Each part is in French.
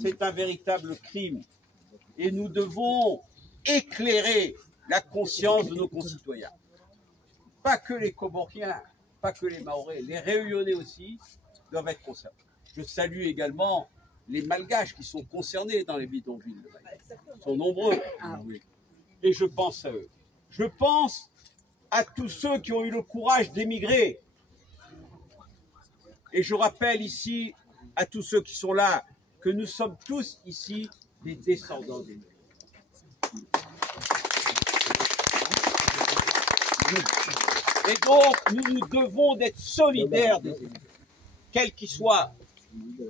c'est un véritable crime. Et nous devons éclairer la conscience de nos concitoyens. Pas que les Comoriens, pas que les Mahorais, les Réunionnais aussi doivent être concernés. Je salue également les Malgaches qui sont concernés dans les bidonvilles. Ils sont nombreux. Et je pense à eux. Je pense à tous ceux qui ont eu le courage d'émigrer. Et je rappelle ici à tous ceux qui sont là que nous sommes tous ici des descendants d'émigrés. Et donc, nous devons d'être solidaires des émigrés, quels qu'ils soient.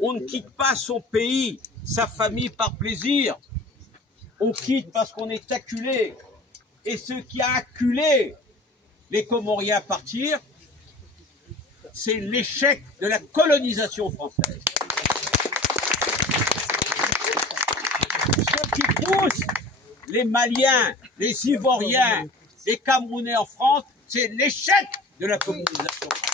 On ne quitte pas son pays, sa famille par plaisir. On quitte parce qu'on est acculé. Et ce qui a acculé les Comoriens à partir, c'est l'échec de la colonisation française. Ce qui pousse les Maliens, les Ivoiriens, les Camerounais en France, c'est l'échec de la colonisation française.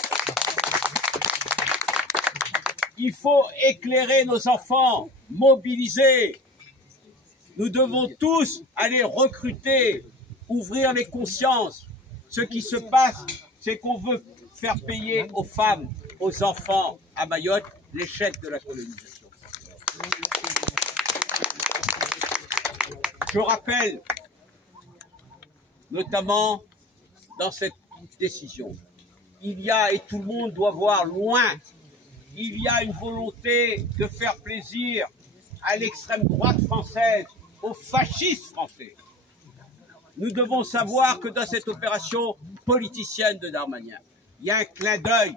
Il faut éclairer nos enfants, mobiliser. Nous devons tous aller recruter, ouvrir les consciences. Ce qui se passe, c'est qu'on veut faire payer aux femmes, aux enfants à Mayotte l'échec de la colonisation. Je rappelle, notamment dans cette décision, il y a, et tout le monde doit voir loin, il y a une volonté de faire plaisir à l'extrême droite française, aux fascistes français. Nous devons savoir que dans cette opération politicienne de Darmanin, il y a un clin d'œil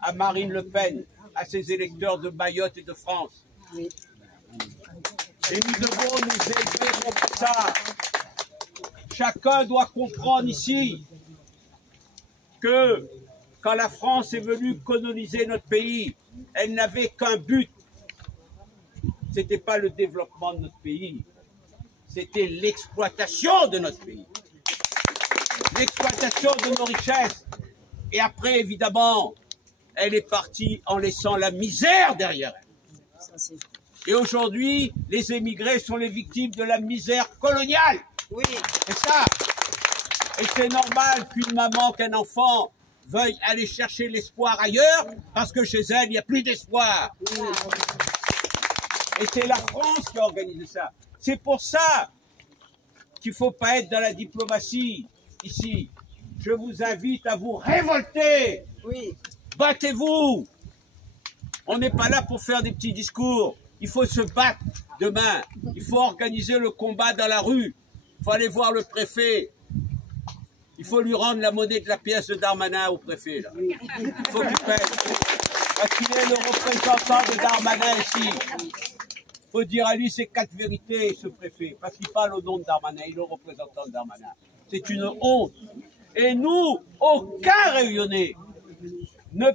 à Marine Le Pen, à ses électeurs de Mayotte et de France. Et nous devons nous élever contre ça. Chacun doit comprendre ici que quand la France est venue coloniser notre pays, elle n'avait qu'un but. Ce n'était pas le développement de notre pays, c'était l'exploitation de notre pays. L'exploitation de nos richesses. Et après, évidemment, elle est partie en laissant la misère derrière elle. Et aujourd'hui, les émigrés sont les victimes de la misère coloniale. Oui. C'est ça. Et c'est normal qu'une maman, qu'un enfant veuille aller chercher l'espoir ailleurs, parce que chez elle, il n'y a plus d'espoir. Oui. Et c'est la France qui a organisé ça. C'est pour ça qu'il ne faut pas être dans la diplomatie ici. Je vous invite à vous révolter. Oui. Battez-vous. On n'est pas là pour faire des petits discours. Il faut se battre demain. Il faut organiser le combat dans la rue. Il faut aller voir le préfet. Il faut lui rendre la monnaie de la pièce de Darmanin au préfet. Là. Il faut qu'il paye. Parce qu'il est le représentant de Darmanin ici. Il faut dire à lui ces 4 vérités, ce préfet. Parce qu'il parle au nom de Darmanin. Il est le représentant de Darmanin. C'est une honte. Et nous, aucun Réunionnais ne